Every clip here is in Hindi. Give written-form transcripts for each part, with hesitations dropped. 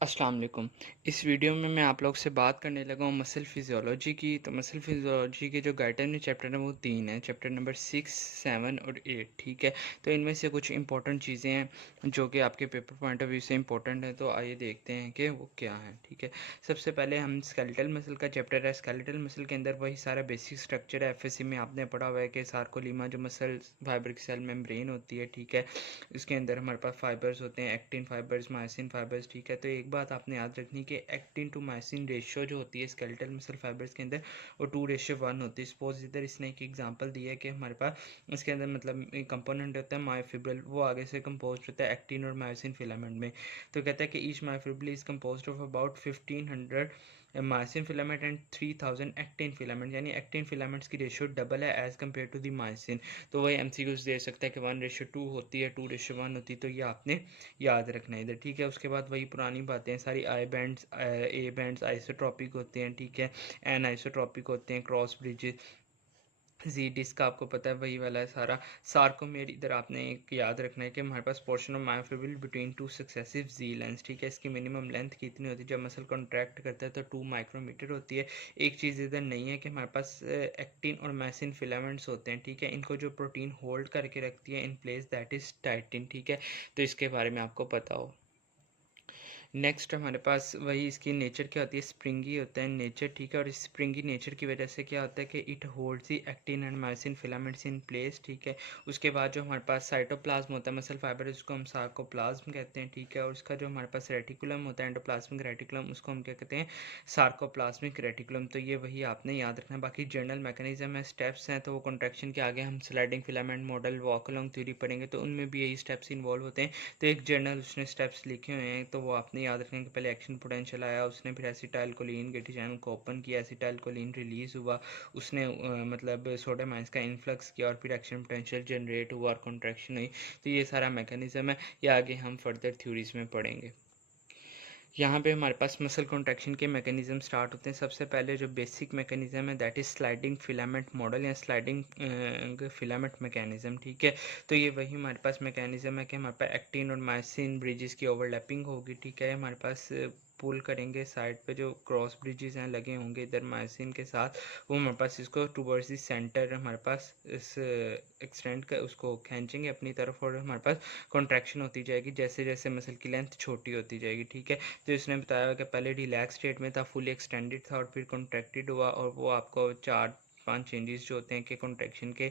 अस्सलाम वालेकुम। इस वीडियो में मैं आप लोग से बात करने लगा हूँ मसल फिज़ियोलॉजी की। तो मसल फिज़ियोलॉजी के जो गाइडलाइन चैप्टर हैं वो 3 हैं, चैप्टर नंबर 6, 7 और 8, ठीक है। तो इनमें से कुछ इंपॉर्टेंट चीज़ें हैं जो कि आपके पेपर पॉइंट ऑफ व्यू से इंपॉर्टेंट है, तो आइए देखते हैं कि वो क्या है, ठीक है। सबसे पहले हम स्केलेटल मसल का चैप्टर है। स्केलेटल मसल के अंदर वही सारा बेसिक स्ट्रक्चर है। एफएससी में आपने पढ़ा हुआ है कि सार्कोलीमा जो मसल फाइबर की सेल मेम्ब्रेन होती है, ठीक है। इसके अंदर हमारे पास फाइबर्स होते हैं, एक्टिन फाइबर्स, मायोसिन फाइबर्स, ठीक है। तो एक बात आपने याद रखनी कि एक्टिन टू मायोसिन रेशियो जो होती है स्केलेटल मसल फाइबर्स के अंदर वो 2:1 होती है। सपोज इधर इसने एक एग्जांपल दिया है कि हमारे पास इसके अंदर मतलब एक कंपोनेंट होता है मायोफिब्रिल, वो आगे से कंपोज होता है एक्टिन और मायोसिन फिलामेंट में। तो कहता है कि each myofibril is compose of about 1500 myosin filament and 3000 actin filament, यानी एक्टिन फिलामेंट्स की रेशियो डबल है as compare to the myosin. तो वही एमसीक्यूज दे सकता है कि 1:2 होती है, 2:1 होती है, तो ये आपने याद रखना है इधर, ठीक है। उसके बाद वही पुरानी बातें हैं सारी, I bands, A bands isotropic होते हैं, ठीक है, एन आइसोट्रॉपिक होते हैं, क्रॉस ब्रिजेस, जी डिस्क आपको पता है वही वाला है सारा। सार्कोमेर इधर आपने एक याद रखना है कि हमारे पास portion of myofibril between two successive Z lines, ठीक है। इसकी मिनिमम लेंथ कितनी होती है जब मसल कॉन्ट्रैक्ट करता है, तो 2 माइक्रोमीटर होती है। एक चीज़ इधर नहीं है कि हमारे पास एक्टिन और मायोसिन फिलामेंट्स होते हैं, ठीक है। इनको जो प्रोटीन होल्ड करके रखती है in place that is title, ठीक है। तो इसके बारे में आपको पता हो। नेक्स्ट हमारे पास वही इसकी नेचर क्या होती है, स्प्रिंगी होता है नेचर, ठीक है। और इस स्प्रिंगी नेचर की वजह से क्या होता है कि it holds the actin and myosin filaments in place, ठीक है। उसके बाद जो हमारे पास साइटोप्लाज्म होता है मसल फाइबर, उसको हम सार्कोप्लाज्म कहते हैं, ठीक है। और उसका जो हमारे पास रेटिकुलम होता है एंडोप्लाज्मिक रेटिकुलम, उसको हम क्या कहते हैं, सार्कोप्लाज्मिक रेटिकुलम। तो ये वही आपने याद रखना है। बाकी जनरल मैकेनिज्म है, स्टेप्स हैं, तो वो कॉन्ट्रैक्शन के आगे हम sliding filament model, walk along theory पढ़ेंगे, तो उनमें भी यही स्टेप्स इन्वॉल्व होते हैं। तो एक जर्नल उसने स्टेप्स लिखे हुए हैं, तो वो आपने याद रखें कि पहले एक्शन पोटेंशियल आया, उसने फिर एसिटाइल कोलिन गेटी चैनल को ओपन किया, एसिटाइल कोलिन रिलीज हुआ, उसने मतलब सोडियम आयंस का इन्फ्लक्स किया और फिर एक्शन पोटेंशियल जनरेट हुआ और कॉन्ट्रैक्शन हुई। तो ये सारा मैकेनिज्म है, ये आगे हम फर्दर थ्योरीज में पढ़ेंगे। यहाँ पे हमारे पास मसल कॉन्ट्रैक्शन के मैकेनिज्म स्टार्ट होते हैं। सबसे पहले जो बेसिक मैकेनिज्म है that is sliding filament model या स्लाइडिंग फिलामेंट मैकेनिज्म, ठीक है। तो ये वही हमारे पास मैकेनिज्म है कि हमारे पास एक्टिन और मायोसिन ब्रिजेस की ओवरलैपिंग होगी, ठीक है। हमारे पास पुल करेंगे साइड पे जो क्रॉस ब्रिजेस हैं लगे होंगे इधर मायोसिन के साथ, वो हमारे पास इसको टूवर्ड्स द सेंटर हमारे पास इस एक्सटेंड कर उसको खींचेंगे अपनी तरफ, और हमारे पास कॉन्ट्रैक्शन होती जाएगी जैसे जैसे मसल की लेंथ छोटी होती जाएगी, ठीक है। तो इसने बताया कि पहले रिलैक्स स्टेट में था, फुली एक्सटेंडेड था और फिर कॉन्ट्रैक्टेड हुआ, और वो आपको 4-5 चेंजेस जो होते हैं कि कॉन्ट्रैक्शन के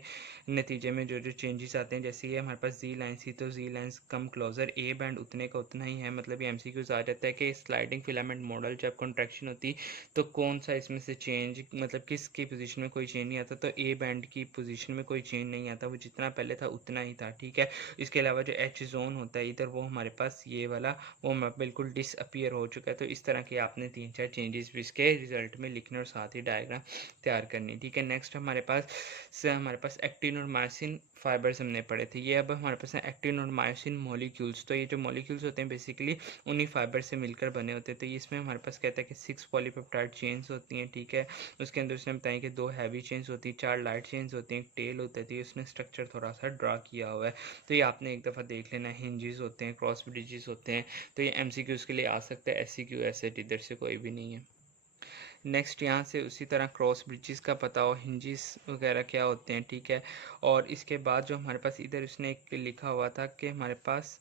नतीजे में जो जो चेंजेस आते हैं, जैसे ये हमारे पास जी लाइन थी, तो Z lines come closer, A band उतने का उतना ही है। मतलब ये एमसीक्यूज आ जाता है कि स्लाइडिंग फिलामेंट मॉडल जब कॉन्ट्रैक्शन होती तो कौन सा इसमें से चेंज, मतलब किसकी पोजीशन में कोई चेंज नहीं आता, तो ए बैंड की पोजीशन में कोई चेंज नहीं आता, वो जितना पहले था उतना ही था, ठीक है। इसके अलावा जो एच जोन होता है इधर, वो हमारे पास ये वाला वो बिल्कुल डिसअपियर हो चुका है। तो इस तरह के आपने 3-4 चेंजेस भी इसके रिजल्ट में लिखने और साथ ही डायग्राम तैयार करनी, ठीक है। नेक्स्ट हमारे पास एक्टिन और मायोसिन फाइबर्स हमने पढ़े थे। ये अब हमारे पास है एक्टिन और मायोसिन मॉलिक्यूल्स। तो ये जो मॉलिक्यूल्स होते हैं बेसिकली उन्हीं फाइबर से मिलकर बने होते हैं। तो इसमें हमारे पास कहता है कि 6 पॉलीपेप्टाइड चेन्स होती हैं, ठीक है। उसके अंदर उसने बताया कि 2 हैवी चेन्स होती हैं, 4 लाइट चेन्स होती हैं, एक टेल होता है। तो ये उसने स्ट्रक्चर थोड़ा सा ड्रा किया हुआ है, तो ये आपने एक दफ़ा देख लेना। हिंजेस होते हैं, क्रॉस ब्रिजेस होते हैं, तो ये एमसीक्यूज़ के लिए आ सकता है, एससीक्यू ऐसे इधर से कोई भी नहीं है। नेक्स्ट यहाँ से उसी तरह क्रॉस ब्रिजेस का पता हो, हिंजेस वगैरह क्या होते हैं, ठीक है। और इसके बाद जो हमारे पास इधर उसने एक लिखा हुआ था कि हमारे पास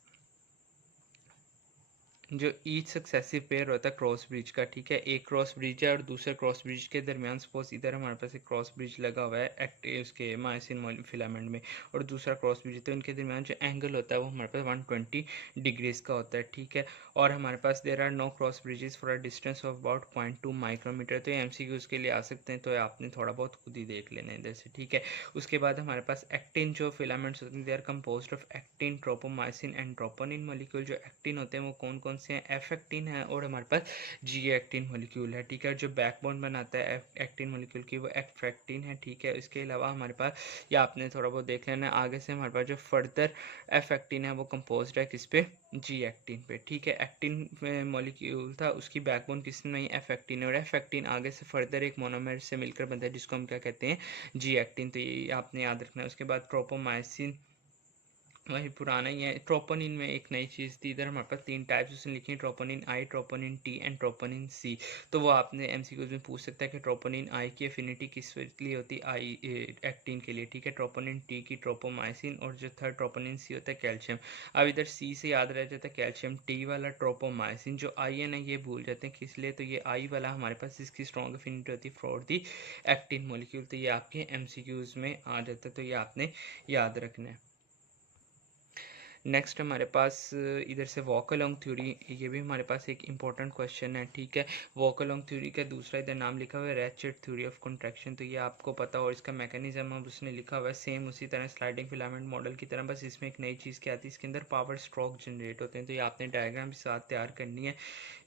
जो ईच सक्सेसिव पेयर होता है क्रॉस ब्रिज का, ठीक है। एक क्रॉस ब्रिज है और दूसरे क्रॉस ब्रिज के दरमियान सपोज इधर हमारे पास एक क्रॉस ब्रिज लगा हुआ है उसके मायोसिन फिलामेंट में, और दूसरा क्रॉस ब्रिज, तो इनके दरमियान जो एंगल होता है वो हमारे पास 120 डिग्रीज का होता है, ठीक है। और हमारे पास there are no cross bridges for a distance of about 0.2 micrometre. तो ये एमसीक्यूज के लिए आ सकते हैं, तो आपने थोड़ा बहुत खुद ही देख लेना है इधर से, ठीक है। उसके बाद हमारे पास एक्टिन जो फिलामेंट्स होते हैं they are composed of actin, tropomyosin and troponin molecule. जो एक्टिन होते हैं वो कौन कौन से हैं, एफ एक्टिन है और हमारे पास जी एक्टिन मॉलिक्यूल है, ठीक है। जो बैकबोन बनाता है एक्टिन मॉलिक्यूल की वो एफ एक्टिन है, ठीक है। इसके अलावा हमारे पास या आपने थोड़ा बहुत देख लेना आगे से, हमारे पास जो फर्दर एफ एक्टिन है वो कंपोज्ड है किस पे, जी एक्टिन पे, ठीक है। एक्टिन मॉलिक्यूल था उसकी बैकबोन किस में, एफ एक्टिन है, और एफ एक्टिन आगे से फर्दर एक मोनोमर से मिलकर बनता है जिसको हम क्या कहते हैं, जी एक्टिन। तो ये आपने याद रखना है। उसके बाद ट्रोपोमाइसिन वही पुराना ही है। ट्रोपोनिन में एक नई चीज़ थी, इधर हमारे पास 3 टाइप्स उसने लिखी हैं, troponin I, troponin T and troponin C. तो वो आपने एमसीक्यूज में पूछ सकता है कि ट्रोपोनिन आई की एफिनिटी किस के लिए होती है, आई एक्टिन के लिए, ठीक है। ट्रोपोनिन टी की ट्रोपोमाइसिन, और जो थर्ड ट्रोपोनिन सी होता है कैल्शियम। अब इधर सी से याद रह जाता है कैल्शियम, टी वाला ट्रोपोमाइसिन, जो आई है ना ये भूल जाते हैं किस लिए, तो ये आई वाला हमारे पास इसकी स्ट्रॉन्ग एफिनिटी होती है फॉर दी एक्टिन मोलिक्यूल। तो ये आपके एमसीक्यूज में आ जाता है, तो ये आपने याद रखना है। नेक्स्ट हमारे पास इधर से वॉकअलोंग थ्योरी, ये भी हमारे पास एक इंपॉर्टेंट क्वेश्चन है, ठीक है। वॉकअलोंग थ्योरी का दूसरा इधर नाम लिखा हुआ है रैचेट थ्योरी ऑफ कंट्रैक्शन, तो ये आपको पता हो, इसका मैकेनिज्म अब उसने लिखा हुआ है सेम उसी तरह स्लाइडिंग फिलामेंट मॉडल की तरह, बस इसमें एक नई चीज़ क्या आती है, इसके अंदर पावर स्ट्रोक जनरेट होते हैं। तो ये आपने डायग्राम के साथ तैयार करनी है,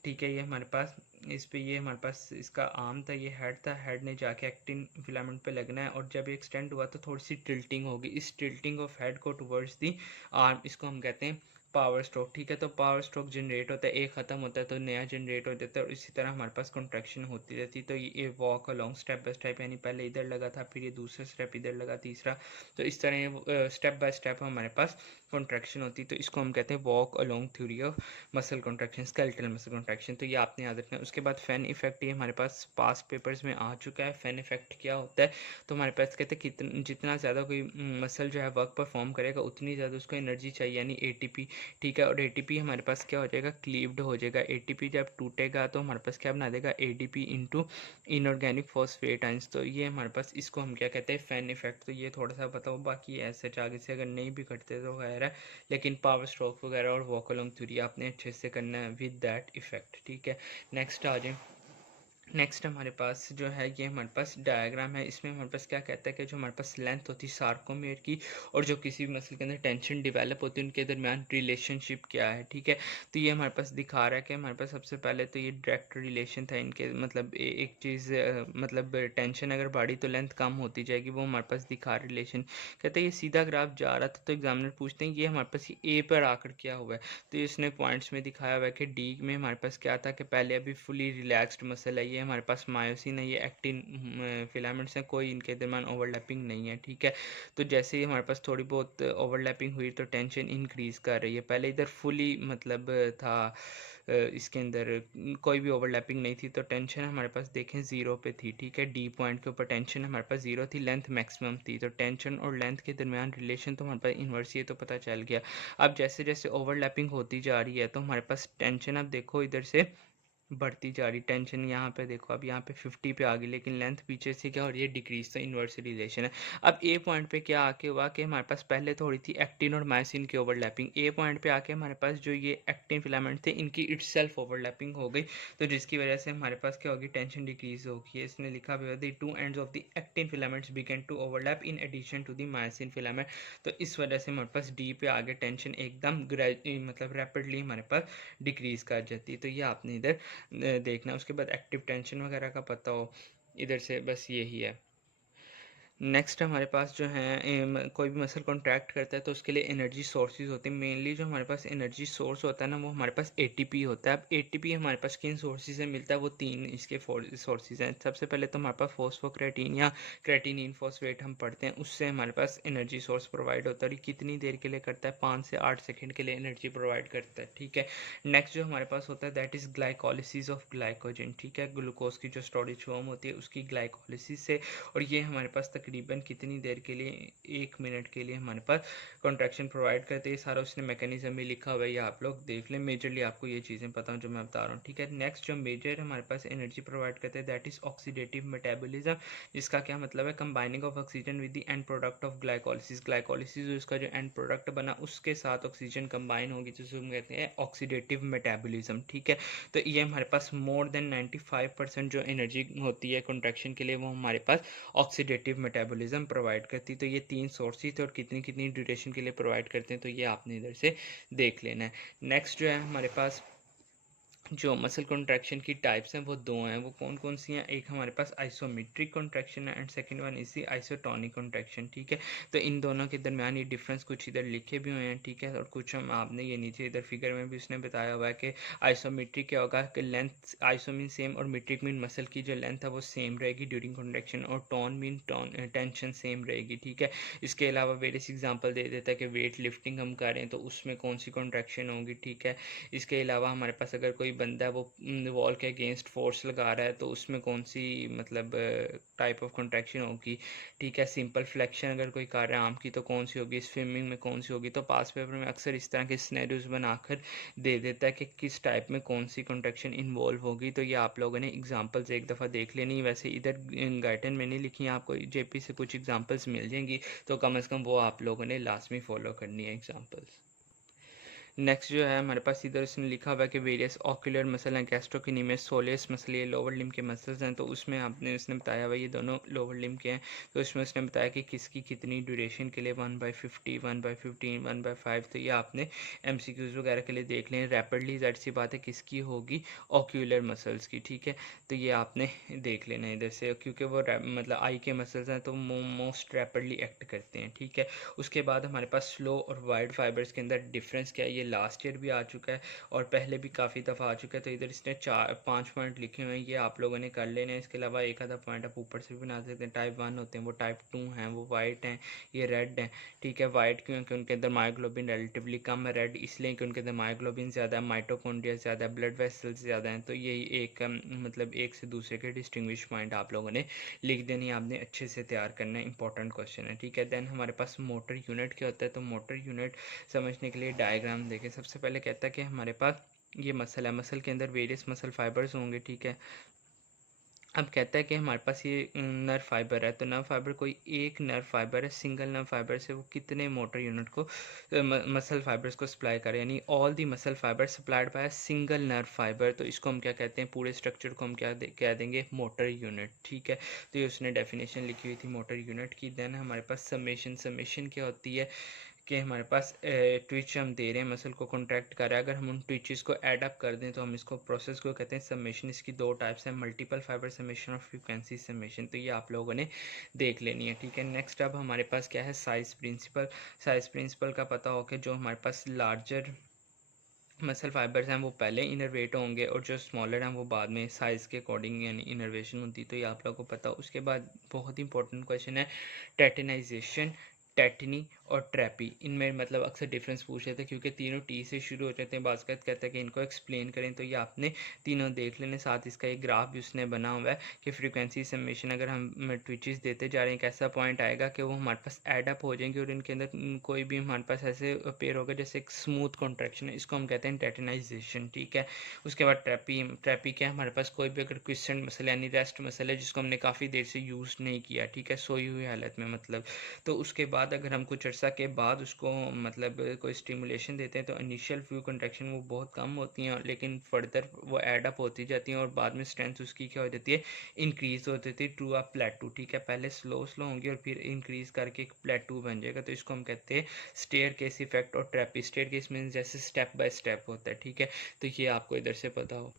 ठीक है। ये हमारे पास इस पे ये हमारे पास इसका आर्म था, ये हेड था, हेड ने जाके एक्टिन फिलामेंट पे लगना है, और जब एक्सटेंड हुआ तो थोड़ी सी टिल्टिंग होगी, इस टिल्टिंग ऑफ हेड को टुवर्ड्स दी आर्म, इसको हम कहते हैं पावर स्ट्रोक, ठीक है। तो पावर स्ट्रोक जनरेट होता है, एक ख़त्म होता है तो नया जनरेट हो जाता है, और इसी तरह हमारे पास कॉन्ट्रैक्शन होती रहती है। तो ये walk along step by step, यानी पहले इधर लगा था, फिर ये दूसरा स्टेप इधर लगा, तीसरा, तो इस तरह ये स्टेप बाय स्टेप हमारे पास कॉन्ट्रैक्शन होती है। तो इसको हम कहते हैं walk along theory of muscle contraction, skeletal muscle contraction. तो ये आपने याद रखना है। उसके बाद फैन इफेक्ट, ये हमारे पास पास पेपर्स में आ चुका है। फैन इफेक्ट क्या होता है, तो हमारे पास कहते हैं कि जितना ज़्यादा कोई मसल जो है वर्क परफॉर्म करेगा उतनी ज़्यादा उसको एनर्जी चाहिए, यानी एटीपी, ठीक है। और एटीपी हमारे पास क्या हो जाएगा, क्लीव्ड हो जाएगा। एटीपी जब टूटेगा तो हमारे पास क्या बना देगा, ADP into inorganic phosphate ions. तो ये हमारे पास, इसको हम क्या कहते हैं, फैन इफेक्ट। तो ये थोड़ा सा बताओ, बाकी ऐसे आगे से अगर नहीं भी करते तो खैर है, लेकिन पावर स्ट्रोक वगैरह और वॉकअलोंग थ्योरी आपने अच्छे से करना है विद दैट इफेक्ट, ठीक है। नेक्स्ट आ जाए। नेक्स्ट हमारे पास जो है ये हमारे पास डायग्राम है, इसमें हमारे पास क्या कहता है कि जो हमारे पास लेंथ होती है सार्कोमेयर की, और जो किसी भी मसल के अंदर टेंशन डेवलप होती है उनके दरमियान रिलेशनशिप क्या है, ठीक है। तो ये हमारे पास दिखा रहा है कि हमारे पास सबसे पहले तो ये डायरेक्ट रिलेशन था इनके, मतलब एक चीज़ मतलब टेंशन अगर बढ़ी तो लेंथ कम होती जाएगी, वो हमारे पास दिखा रिलेशन। कहते हैं ये सीधा ग्राफ जा रहा था, तो एग्जामिनर पूछते हैं ये हमारे पास ये ए पर आकर क्या हुआ है, तो इसने पॉइंट्स में दिखाया हुआ है कि डी में हमारे पास क्या था कि पहले अभी फुली रिलैक्स्ड मसल है, ये हमारे पास मायोसिन है, ये एक्टिन फिलामेंट्स हैं, कोई इनके दरमियान ओवरलैपिंग नहीं है, ठीक है। तो जैसे ही हमारे पास थोड़ी बहुत ओवरलैपिंग हुई तो टेंशन इंक्रीज़ कर रही है, पहले इधर फुली मतलब था इसके अंदर कोई भी ओवरलैपिंग नहीं थी, तो टेंशन हमारे पास देखें ज़ीरो पे थी, ठीक है। डी पॉइंट के ऊपर टेंशन हमारे पास ज़ीरो थी, लेंथ मैक्सिमम थी, तो टेंशन और लेंथ के दरमियान रिलेशन तो हमारे पास इन्वर्स, ये तो पता चल गया। अब जैसे जैसे ओवरलैपिंग होती जा रही है तो हमारे पास टेंशन, अब देखो इधर से बढ़ती जा रही टेंशन, यहाँ पे देखो अब यहाँ पे 50 पे आ गई, लेकिन लेंथ पीछे से क्या हो रही है, डिक्रीज, तो इन्वर्स रिलेशन है। अब ए पॉइंट पे क्या आके हुआ कि हमारे पास पहले थोड़ी थी एक्टिन और मायोसिन की ओवरलैपिंग, ए पॉइंट पे आके हमारे पास जो ये एक्टिन फिलामेंट थे इनकी इटसेल्फ ओवरलैपिंग हो गई, तो जिसकी वजह से हमारे पास क्या होगी, टेंशन डिक्रीज होगी। इसने लिखा हुआ the two ends of the actin filaments begin to overlap in addition to the myosin filament, तो इस वजह से हमारे पास डी पे आगे टेंशन एकदम मतलब रैपिडली हमारे पास डिक्रीज कर जाती है। तो ये आपने इधर देखना। उसके बाद एक्टिव टेंशन वगैरह का पता हो, इधर से बस यही है। नेक्स्ट हमारे पास जो है कोई भी मसल कॉन्ट्रैक्ट करता है तो उसके लिए एनर्जी सोर्सेज होते हैं। मेनली जो हमारे पास एनर्जी सोर्स होता है ना, वो हमारे पास एटीपी होता है। अब एटीपी हमारे पास किन सोर्सेज से मिलता है, वो तीन इसके सोर्सेज हैं। सबसे पहले तो हमारे पास फॉस्फोक्रेटिन या क्रेटिनिन फॉस्फेट हम पढ़ते हैं, उससे हमारे पास एनर्जी सोर्स प्रोवाइड होता है। और कितनी देर के लिए करता है, 5 से 8 सेकेंड के लिए एनर्जी प्रोवाइड करता है, ठीक है। नेक्स्ट जो हमारे पास होता है that is glycolysis of glycogen, ठीक है। ग्लूकोज की जो स्टोरेज फॉर्म होती है उसकी ग्लाइकोलिसिस से, और ये हमारे पास तकरीबन कितनी देर के लिए, 1 मिनट के लिए हमारे पास कॉन्ट्रैक्शन प्रोवाइड करते हैं। ये सारा उसने मैकेनिज्म भी लिखा हुआ है, ये आप लोग देख लें। मेजरली आपको ये चीज़ें पता हो जो मैं बता रहा हूँ, ठीक है। नेक्स्ट जो मेजर हमारे पास एनर्जी प्रोवाइड करते हैं दैट इज ऑक्सीडेटिव मेटाबॉलिज्म, जिसका क्या मतलब है, combining of oxygen with the end product of glycolysis. Glycolysis उसका जो एंड प्रोडक्ट बना उसके साथ ऑक्सीजन कंबाइन होगी, जिसे हम कहते हैं ऑक्सीडेटिव मेटाबॉलिज्म, ठीक है। तो ये हमारे पास मोर देन 95% जो एनर्जी होती है कॉन्ट्रैक्शन के लिए वो हमारे पास ऑक्सीडेटिव मेटाबॉलिज्म प्रोवाइड करती है। तो ये तीन सोर्सेज थे और कितनी कितनी ड्यूरेशन के लिए प्रोवाइड करते हैं, तो ये आपने इधर से देख लेना है। नेक्स्ट जो है हमारे पास जो मसल कॉन्ट्रैक्शन की टाइप्स हैं वो दो हैं। वो कौन कौन सी हैं? एक हमारे पास आइसोमेट्रिक कॉन्ट्रैक्शन है and second one is the isotonic contraction. ठीक है, तो इन दोनों के दरमियान ये डिफरेंस कुछ इधर लिखे भी हुए हैं। ठीक है, और कुछ हम आपने ये नीचे इधर फिगर में भी उसने बताया हुआ है कि आइसोमेट्रिक क्या होगा कि लेंथ, आइसो मीन सेम और मेट्रिक मीन मसल की जो लेंथ है वो सेम रहेगी ड्यूरिंग कॉन्ट्रैक्शन, और टोन मीन टेंशन सेम रहेगी। ठीक है, इसके अलावा वेरियस एग्जांपल दे देता है कि वेट लिफ्टिंग हम करें तो उसमें कौन सी कॉन्ट्रैक्शन होगी। ठीक है, इसके अलावा हमारे पास अगर कोई बंदा है वो वॉल के अगेंस्ट फोर्स लगा रहा है तो उसमें कौन सी मतलब टाइप ऑफ कॉन्ट्रैक्शन होगी। ठीक है, सिंपल फ्लेक्शन अगर कोई कर रहा है आर्म की तो कौन सी होगी, स्विमिंग में कौन सी होगी। तो पास पेपर में अक्सर इस तरह के सिनेरियोज बनाकर दे देता है कि किस टाइप में कौन सी कॉन्ट्रैक्शन इन्वॉल्व होगी। तो ये आप लोगों ने एग्जांपल्स एक दफ़ा देख लेनी। वैसे इधर गाइडलाइन में नहीं लिखी है, आपको जेपी से कुछ एग्जांपल्स मिल जाएंगी, तो कम से कम वो आप लोगों ने लास्ट में फॉलो करनी है एग्जांपल्स। नेक्स्ट जो है हमारे पास इधर इसने लिखा हुआ है कि वेरियस ऑक्यूलर मसल हैं, गैस्ट्रोकिनेमियस, सोलियस मसल, ये लोअर लिम के मसल्स हैं। तो उसमें आपने इसने बताया हुआ ये दोनों लोअर लिम के हैं। तो इसमें उसने बताया कि किसकी कितनी ड्यूरेशन के लिए 1/50, 1/15, 1/5। तो ये आपने MCQs वगैरह के लिए देख लें। रैपिडली ज़ाहिर सी बात है किसकी होगी, ऑक्यूलर मसल्स की। ठीक है, तो ये आपने देख लेना है इधर से, क्योंकि वो मतलब आई के मसल्स हैं तो मोस्ट रैपिडली एक्ट करते हैं। ठीक है, उसके बाद हमारे पास स्लो और वाइड फाइबर्स के अंदर डिफरेंस क्या है, ये लास्ट ईयर भी आ चुका है और पहले भी काफ़ी दफ़ा आ चुका है। तो इधर इसने 4-5 पॉइंट लिखे हुए हैं, ये आप लोगों ने कर लेने हैं। इसके अलावा एक आधा पॉइंट आप ऊपर से भी बना सकते हैं। टाइप 1 होते हैं, वो टाइप 2 हैं, वो वाइट हैं, ये रेड हैं। ठीक है, वाइट क्योंकि उनके अंदर मायोग्लोबिन रिलेटिवली कम है, रेड इसलिए कि उनके अंदर मायोग्लोबिन ज़्यादा है, माइटोकॉन्ड्रिया ज़्यादा है, ब्लड वेसल्स ज़्यादा हैं। तो यही एक मतलब एक से दूसरे के डिस्टिंग्विश पॉइंट आप लोगों ने लिख देनी, आपने अच्छे से तैयार करना है, इंपॉर्टेंट क्वेश्चन है। ठीक है, देन हमारे पास मोटर यूनिट क्या होता है। तो मोटर यूनिट समझने के लिए डायग्राम देखें। सबसे पहले कहता है कि हमारे पास ये मसल है, मसल के अंदर वेरियस मसल फाइबर्स होंगे। ठीक है, अब कहता है कि हमारे पास ये नर्व फाइबर है। तो नर्व फाइबर कोई एक नर्व फाइबर है, सिंगल नर्व फाइबर से वो कितने मोटर यूनिट को मसल फाइबर्स को सप्लाई करे, यानी all the muscle fibre supplied by single nerve fibre. तो इसको हम क्या कहते हैं, पूरे स्ट्रक्चर को हम क्या कह देंगे, मोटर यूनिट। ठीक है, तो ये उसने डेफिनेशन लिखी हुई थी मोटर यूनिट की। देन हमारे पास समेशन, समेशन क्या होती है कि हमारे पास ट्विच हम दे रहे हैं, मसल को कॉन्ट्रैक्ट कर रहा है, अगर हम उन ट्विचेस को ऐड अप कर दें तो हम इसको प्रोसेस को कहते हैं समेशन। इसकी दो टाइप्स हैं, मल्टीपल फाइबर समेशन और फ्रीक्वेंसी समेशन। तो ये आप लोगों ने देख लेनी है। ठीक है, नेक्स्ट अब हमारे पास क्या है, साइज प्रिंसिपल। साइज प्रिंसिपल का पता हो कि जो हमारे पास लार्जर मसल फाइबर्स हैं वो पहले इनरवेट होंगे और जो स्मॉलर हैं वो बाद में साइज़ के अकॉर्डिंग यानी इनरवेशन होती। तो ये आप लोगों को पता हो। उसके बाद बहुत इंपॉर्टेंट क्वेश्चन है टेटेनाइजेशन, टेटनी और ट्रैपी। इनमें मतलब अक्सर डिफरेंस पूछ लेते हैं क्योंकि तीनों टी से शुरू हो जाते हैं। बास्केट कहता है कि इनको एक्सप्लेन करें, तो ये आपने तीनों देख लेने। साथ इसका एक ग्राफ भी उसने बना हुआ है कि फ्रीक्वेंसी समेशन अगर हम ट्विचेस देते जा रहे हैं, एक ऐसा पॉइंट आएगा कि वो हमारे पास एड अप हो जाएंगे और इनके अंदर कोई भी हमारे पास ऐसे पेयर होगा जैसे एक स्मूथ कॉन्ट्रैक्शन है, इसको हम कहते हैं टेटेनाइजेशन। ठीक है, उसके बाद ट्रैपी। ट्रैपी क्या है, हमारे पास कोई भी अगर क्विसेंट मसल यानी रेस्ट मसल है जिसको हमने काफ़ी देर से यूज़ नहीं किया, ठीक है, सोई हुई हालत में मतलब, तो उसके बाद अगर हम कुछ अर्सा के बाद उसको मतलब कोई स्टिमुलेशन देते हैं तो इनिशियल फ्यू कंट्रैक्शन वो बहुत कम होती हैं, लेकिन फर्दर वो एड अप होती जाती हैं और बाद में स्ट्रेंथ उसकी क्या हो जाती है, इंक्रीज़ हो जाती है टू अ प्लेटू। ठीक है, पहले स्लो स्लो होंगी और फिर इंक्रीज़ करके एक प्लेटू बन जाएगा। तो इसको हम कहते हैं स्टेयर केस इफेक्ट और ट्रैपी। स्टेयर केस मीन्स जैसे स्टेप बाय स्टेप होता है। ठीक है, तो ये आपको इधर से पता हो।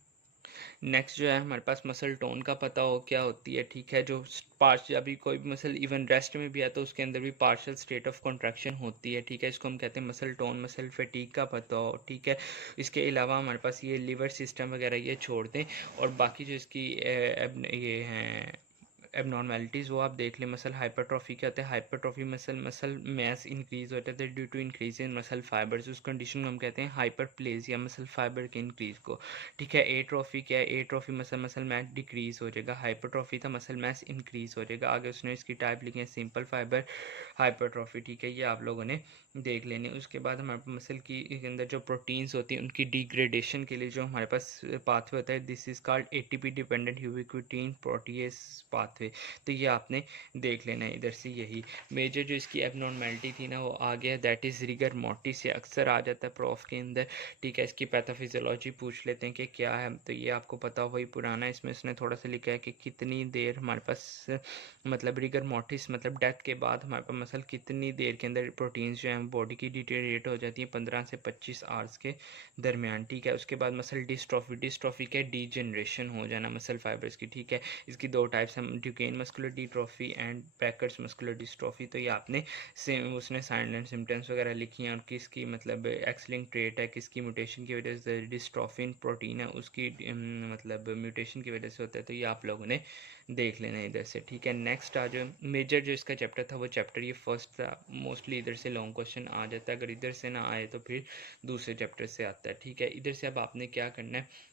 नेक्स्ट जो है हमारे पास मसल टोन का पता हो क्या होती है। ठीक है, जो पार्श अभी कोई भी मसल इवन रेस्ट में भी है तो उसके अंदर भी पार्शियल स्टेट ऑफ कॉन्ट्रैक्शन होती है। ठीक है, इसको हम कहते हैं मसल टोन। मसल फटीग का पता हो। ठीक है, इसके अलावा हमारे पास ये लीवर सिस्टम वगैरह ये छोड़ दें और बाकी जो इसकी ये हैं एबनॉर्मेलिटीज़ वो आप देख लें। मसल हाइपरट्रॉफी क्या होता है, hypertrophy muscle muscle mass increase होता है due to increase in muscle fibres, उस कंडीशन को हम कहते हैं हाइपरप्लेजिया, मसल फाइबर के इंक्रीज को। ठीक है, एट्रॉफी क्या है, एट्रॉफी मसल मैस डिक्रीज हो जाएगा, हाइपरट्रॉफी था मसल मैस इंक्रीज हो जाएगा। आगे उसने इसकी टाइप लिखी है सिंपल फाइबर हाइपरट्रॉफी। ठीक है, ये आप लोगों ने देख लेने। उसके बाद हमारे मसल की के अंदर जो प्रोटीन्स होती हैं उनकी डिग्रेडेशन के लिए जो हमारे पास पाथवे होता है, this is called ATP dependent ubiquitin protease pathway. तो ये आपने देख लेना है इधर से। यही मेजर जो इसकी एबनॉर्मेलिटी थी ना वो आ गया, दैट इज़ रिगर मोर्टिस, से अक्सर आ जाता है प्रॉफ के अंदर। ठीक है, इसकी पैथोफिजियोलॉजी पूछ लेते हैं कि क्या है, तो ये आपको पता हो, वही पुराना। इसमें इसने थोड़ा सा लिखा है कि कितनी देर हमारे पास मतलब रिगर मोर्टिस मतलब डेथ के बाद हमारे पास मसल कितनी देर के अंदर प्रोटीन्स जो हैं बॉडी की डिटेरिएट हो जाती है 15 से 25 आवर्स के दरमियान, ठीक है। उसके बाद मसल डिस्ट्रॉफी, डिस्ट्रॉफी क्या, डीजनरेशन हो जाना मसल फाइबर्स की, ठीक है। इसकी दो टाइप्स हैं, Duquesne muscular dystrophy and bakers muscular dystrophy. तो ये आपने सेम उसने साइन एंड सिम्टम्स वगैरह लिखी हैं और किसकी मतलब एक्स लिंक ट्रेट है, किसकी म्यूटेशन की वजह से डिस्ट्रॉफिन प्रोटीन है उसकी मतलब म्यूटेशन की वजह से होता है। तो ये आप लोगों ने देख लेना इधर से, ठीक है। नेक्स्ट आ जाओ, मेजर जो इसका चैप्टर था वो चैप्टर ये फर्स्ट था, मोस्टली इधर से लॉन्ग क्वेश्चन आ जाता है, अगर इधर से ना आए तो फिर दूसरे चैप्टर से आता है, ठीक है। इधर से अब आपने क्या करना है,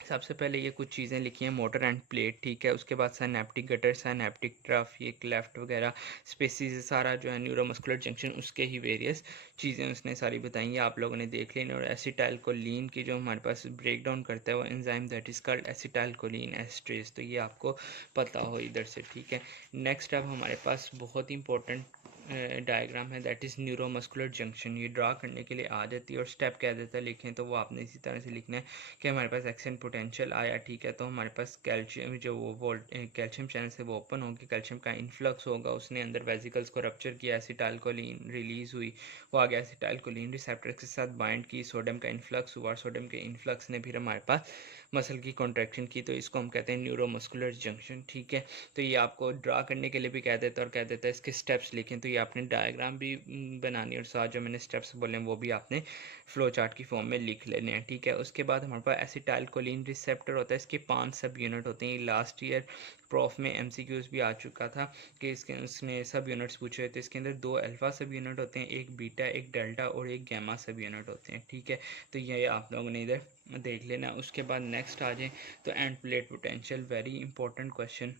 सबसे पहले ये कुछ चीज़ें लिखी हैं, मोटर एंड प्लेट, ठीक है। उसके बाद साइनेप्टिक गटर, साइनेप्टिक ट्रफ, ये क्लेफ्ट वगैरह स्पेसिस, सारा जो है न्यूरोमस्कुलर जंक्शन, उसके ही वेरियस चीज़ें उसने सारी बताई हैं, आप लोगों ने देख लेनी। और एसिटाइलकोलिन की जो हमारे पास ब्रेक डाउन करता है वो enzyme that is called acetylcholine esterase, तो ये आपको पता हो इधर से, ठीक है। नेक्स्ट अब हमारे पास बहुत इंपॉर्टेंट डायग्राम है दैट इज़ न्यूरोमस्कुलर जंक्शन, ये ड्रा करने के लिए आ जाती है और स्टेप कह देता है लिखें तो वो आपने इसी तरह से लिखना है कि हमारे पास एक्शन पोटेंशियल आया, ठीक है। तो हमारे पास कैल्शियम जो वो वोल्ट कैल्शियम चैनल से वो ओपन होगी, कैल्शियम का इन्फ्लक्स होगा, उसने अंदर वेसिकल्स को रप्चर किया, एसिटाइलकोलिन रिलीज़ हुई, वो आ गया एसिटाइलकोलिन रिसेप्टर के साथ बाइंड की, सोडियम का इन्फ्लक्स हुआ, सोडियम के इन्फ्लक्स ने फिर हमारे पास मसल की कॉन्ट्रैक्शन की, तो इसको हम कहते हैं न्यूरोमस्कुलर जंक्शन, ठीक है। तो ये आपको ड्रा करने के लिए भी कह देता है और कह देता है इसके स्टेप्स लिखें, तो ये आपने डायग्राम भी बनानी और साथ जो मैंने स्टेप्स बोले वो भी आपने फ्लो चार्ट की फॉर्म में लिख लेने हैं, ठीक है। उसके बाद हमारे पास एसिटाइलकोलिन रिसेप्टर होता है, इसके 5 सब यूनिट होते हैं। लास्ट ईयर प्रॉफ में एमसीक्यूज भी आ चुका था कि इसके उसने सब यूनिट्स पूछे हुए थे, इसके अंदर 2 अल्फा सब यूनिट होते हैं, एक बीटा, एक डेल्टा और एक गैमा सब यूनिट होते हैं, ठीक है। तो ये आप लोगों ने इधर देख लेना। उसके बाद नेक्स्ट आ जाए तो end plate potential, very important question,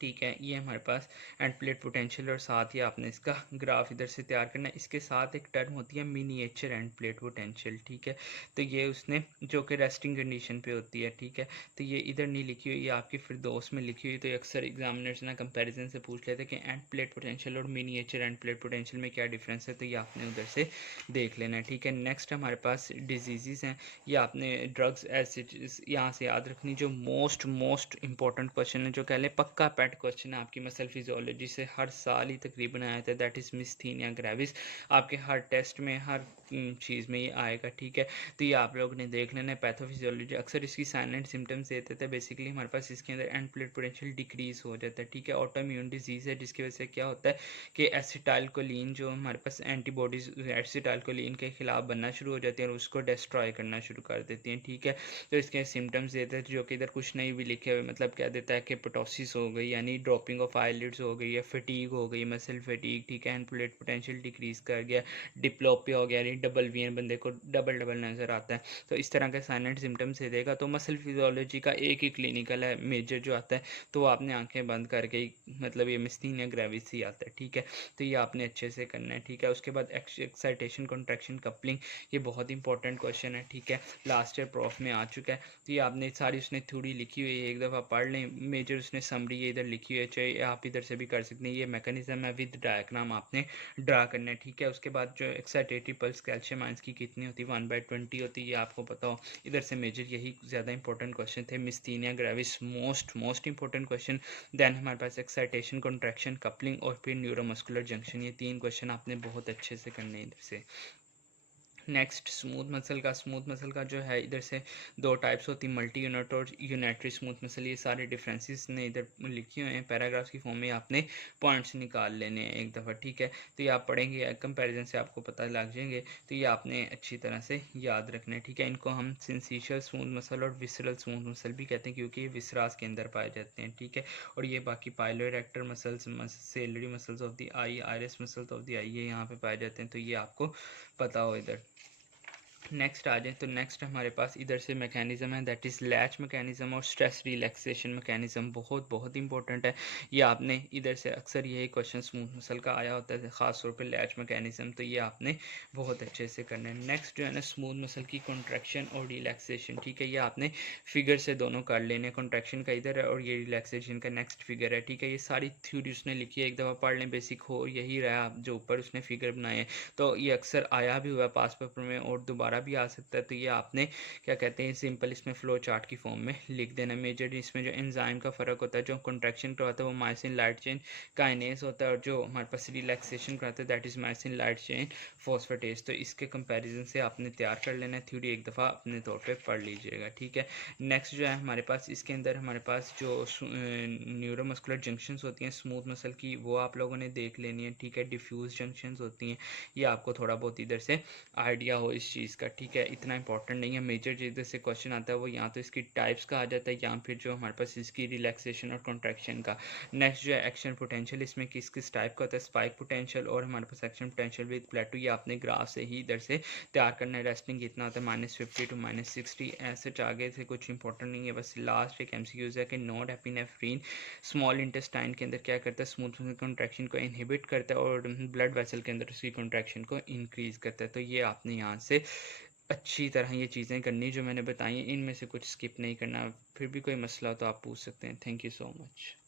ठीक है। ये हमारे पास एंड प्लेट पोटेंशियल और साथ ही आपने इसका ग्राफ इधर से तैयार करना है। इसके साथ एक टर्म होती है मिनिएचर एंड प्लेट पोटेंशियल, ठीक है। तो ये उसने जो कि रेस्टिंग कंडीशन पे होती है, ठीक है। तो ये इधर नहीं लिखी हुई, ये आपकी फिर दोस्त में लिखी हुई, तो ये अक्सर एग्जामिनर्स ना कंपैरिजन से पूछ लेते हैं कि एंड प्लेट पोटेंशियल और मिनिएचर एंड प्लेट पोटेंशियल में क्या डिफरेंस है, तो ये आपने उधर से देख लेना है, ठीक है। नेक्स्ट हमारे पास डिजीज़ हैं, ये आपने ड्रग्स एसिड यहाँ से याद रखनी, जो मोस्ट इंपॉर्टेंट क्वेश्चन है, जो कह लें पक्का पैट क्वेश्चन है आपकी मसल फिजियोलॉजी से, हर साल ही तकरीबन आया था, दैट इज़ मिस्थीनिया ग्रेविस, आपके हर टेस्ट में हर चीज़ में ये आएगा, ठीक है। तो ये आप लोगों ने देख लेना है। पैथोफिजियोलॉजी अक्सर इसकी साइन एंड सिम्टम्स देते थे, बेसिकली हमारे पास इसके अंदर एंड प्लेट पोटेंशियल डिक्रीज हो जाता है, ठीक है। ऑटो इम्यून डिजीज़ है जिसकी वजह से क्या होता है कि एसिटाइलकोलिन जो हमारे पास एंटीबॉडीज एसिटाइलकोलिन के खिलाफ बनना शुरू हो जाती है और उसको डिस्ट्रॉय करना शुरू कर देती हैं, ठीक है। तो इसके सिम्टम्स देते हैं जो कि इधर कुछ नहीं भी लिखे हुए, मतलब क्या देता है कि पोटोसिस हो गई यानी ड्रॉपिंग ऑफ आईलिड्स हो गई, या फटीग हो गई, मसल फटीग, ठीक है। एंड प्लेट पोटेंशियल डिक्रीज कर गया, डिप्लोपिया हो गया, यानी डबल वीएन बंदे को डबल डबल नज़र आता है। तो इस तरह के साइन एंड सिम्टम्स दे देगा। तो मसल फिजियोलॉजी का एक ही क्लिनिकल है मेजर जो आता है, तो वो आपने आंखें बंद करके ही मतलब ये मिस्थीनिया ग्रेविस ही आता है, ठीक है। तो ये आपने अच्छे से करना है, ठीक है। उसके बाद एक्साइटेशन कॉन्ट्रैक्शन कपलिंग, ये बहुत इंपॉर्टेंट क्वेश्चन है, ठीक है। लास्ट ईयर प्रॉफ में आ चुका है, तो ये आपने सारी उसने थ्योरी लिखी हुई है, एक दफ़ा पढ़ लें। मेजर उसने समरी ये इधर लिखी हुई है, चाहे आप इधर से भी कर सकते हैं। ये मैकेनिज्म है विद डायग्राम आपने ड्रा करना है, ठीक है। उसके बाद जो एक्साइटेटरी पल्स कैल्शियम आयंस की कितनी होती है, 1/20 होती है, ये आपको पता हो। इधर से मेजर यही ज़्यादा इंपॉर्टेंट क्वेश्चन थे। Myasthenia gravis most important question, then हमारे पास एक्साइटेशन कॉन्ट्रैक्शन कपलिंग और फिर न्यूरोमस्कुलर जंक्शन, ये 3 क्वेश्चन आपने बहुत अच्छे से करने इधर से। नेक्स्ट स्मूथ मसल का जो है इधर से 2 टाइप्स होती है, मल्टी यूनिट और यूनिटरी स्मूथ मसल। ये सारे डिफरेंसेस ने इधर लिखे हुए हैं पैराग्राफ्स की फॉर्म में, आपने पॉइंट्स निकाल लेने हैं एक दफ़ा, ठीक है। तो ये आप पढ़ेंगे कंपैरिजन से आपको पता लग जाएंगे, तो ये आपने अच्छी तरह से याद रखना है, ठीक है। इनको हम सिंसिशियल स्मूथ मसल और विसरल स्मूथ मसल भी कहते हैं क्योंकि ये विसरास के अंदर पाए जाते हैं, ठीक है। और ये बाकी piloerector muscles, ciliary muscles of the eye, iris muscles of the eye, ये यहाँ पे पाए जाते हैं, तो ये आपको पता हो इधर। नेक्स्ट आ जाए तो नेक्स्ट हमारे पास इधर से मैकेनिज़्म है दैट इज़ लैच मैकेनिज़्म और स्ट्रेस रिलैक्सेशन मैकेनिज़्म, बहुत इंपॉर्टेंट है। ये आपने इधर से अक्सर यही क्वेश्चन स्मूथ मसल का आया होता है, ख़ास तौर पे लैच मैकेनिज़्म, तो ये आपने बहुत अच्छे से करना है। नेक्स्ट जो है ना स्मूथ मसल की कॉन्ट्रैक्शन और रिलैक्सेशन, ठीक है। ये आपने फिगर से दोनों कर लेने, कॉन्ट्रैक्शन का इधर है और ये रिलैक्सेशन का नेक्स्ट फिगर है, ठीक है। ये सारी थ्योरी उसने लिखी है, एक दफ़ा पढ़ लें, बेसिक हो यही रहा जो ऊपर उसने फिगर बनाए हैं। तो ये अक्सर आया भी हुआ पास पेपर में और दोबारा दोबारा भी आ सकता है। तो ये आपने क्या कहते हैं सिंपल इसमें फ़्लो चार्ट की फॉर्म में लिख देना। मेजर इसमें जो एंजाइम का फ़र्क होता है, जो कंट्रैक्शन करवाता है वो मायोसिन लाइट चेन काइनेज होता है, और जो हमारे पास रिलैक्सेशन कराता है that is myosin light chain phosphatase. तो इसके कंपैरिजन से आपने तैयार कर लेना है, थ्योरी एक दफ़ा अपने तौर पे पढ़ लीजिएगा, ठीक है। नेक्स्ट जो है हमारे पास इसके अंदर हमारे पास जो न्यूरोमस्कुलर जंक्शंस होती हैं स्मूथ मसल की, वो आप लोगों ने देख लेनी है, ठीक है। डिफ्यूज़ जंक्शंस होती हैं, ये आपको थोड़ा बहुत इधर से आइडिया हो इस चीज़ का, ठीक है। इतना इंपॉर्टेंट नहीं है। मेजर जिधर से क्वेश्चन आता है वो या तो इसकी टाइप्स का आ जाता है या फिर जो हमारे पास इसकी रिलैक्सेशन और कॉन्ट्रैक्शन का। नेक्स्ट जो है एक्शन पोटेंशियल, इसमें किस किस टाइप का होता है, स्पाइक पोटेंशियल और हमारे पास एक्शन पोटेंशियल विद प्लेटो, ये आपने ग्राफ से ही इधर से तैयार करना है। रेस्टिंग कितना होता है -50 to -60, ऐसे आगे से कुछ इंपॉर्टेंट नहीं है। बस लास्ट एक MCQ है कि नॉट एपिनेफ्रीन स्मॉल इंटेस्टाइन के अंदर क्या करता है, स्मूथ मसल कॉन्ट्रैक्शन को इनहिबिट करता है और ब्लड वेसल के अंदर उसकी कॉन्ट्रैक्शन को इंक्रीज़ करता है। तो ये आपने यहाँ से अच्छी तरह ये चीज़ें करनी जो मैंने बताई, इनमें से कुछ स्किप नहीं करना। फिर भी कोई मसला हो तो आप पूछ सकते हैं। Thank you so much.